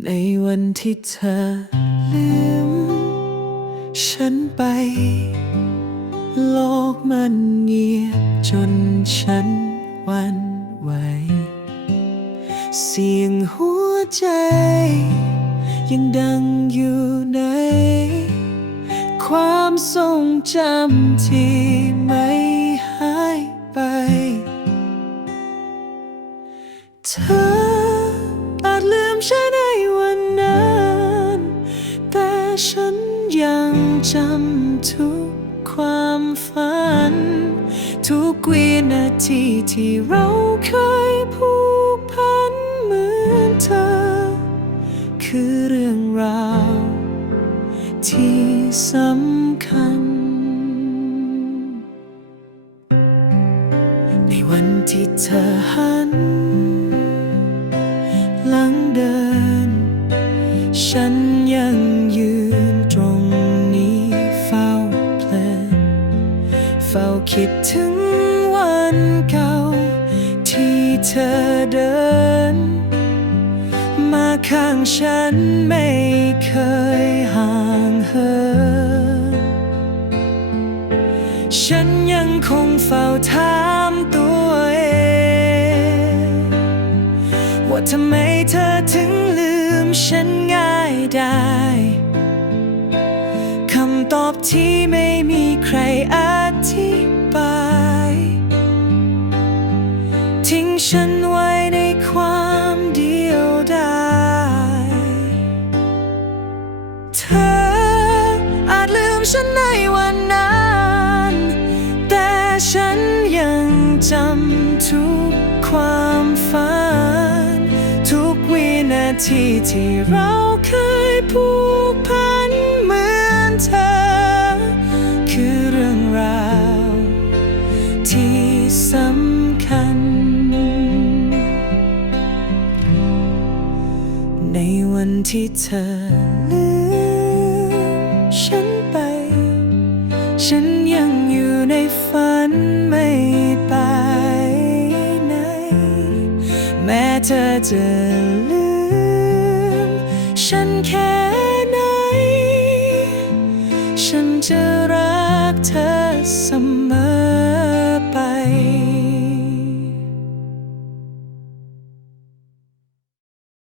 ในวันที่เธอลืม ฉันไป โลกมันเงียบจนฉันวันไหว เสียงหัวใจ ยังดังอยู่ใน ความทรงจำที่ไม่หายไป เธอ จำทุกความฝัน ทุกวินาทีที่เราเคยผูกพันเหมือนเธอ คือเรื่องราว ที่สำคัญ ในวันที่เธอหัน หลังเดิน ฉันยังยืน เฝ้าคิดถึงวันเก่า ที่เธอเดิน มาข้างฉันไม่เคยห่างเหินฉันยังคงเฝ้าถามตัวเอง ว่าทำไมเธอถึงลืมฉันง่ายได้คำตอบที่ไม่มีใครอ ธิบาย ทิ้งฉันไว้ในความเดียวดายเธออาจลืมฉันในวันนั้น แต่ฉันยังจำทุกความฝัน ทุกวินาทีที่เราเคยผูกพัน สำคัญ ในวันที่เธอลืมฉันไป ฉันยังอยู่ในฝันไม่ไปไหน แม้เธอจะลืม ฉันแค่ไหน ฉันจะรักเธอเสมอ